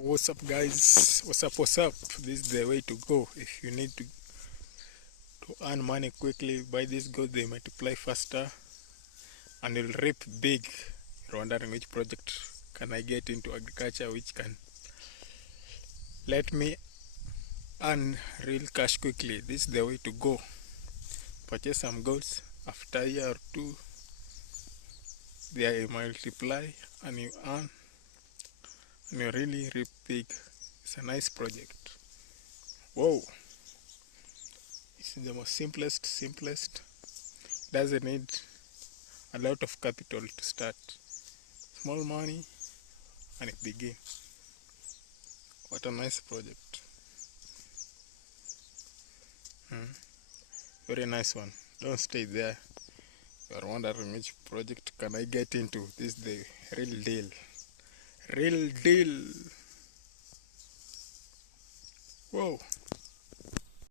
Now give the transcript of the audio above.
What's up, guys? What's up? This is the way to go. If you need to earn money quickly, buy these goods, they multiply faster and you'll reap big. You're wondering which project can I get into agriculture which can let me earn real cash quickly. This is the way to go. Purchase some goods, after a year or two they multiply and you earn and you really reap big. It's a nice project. Whoa, this is the most simplest. Doesn't need a lot of capital to start. Small money and it begin. What a nice project. Very nice one. Don't stay there. You are wondering which project can I get into. This is the real deal. Real deal. Whoa.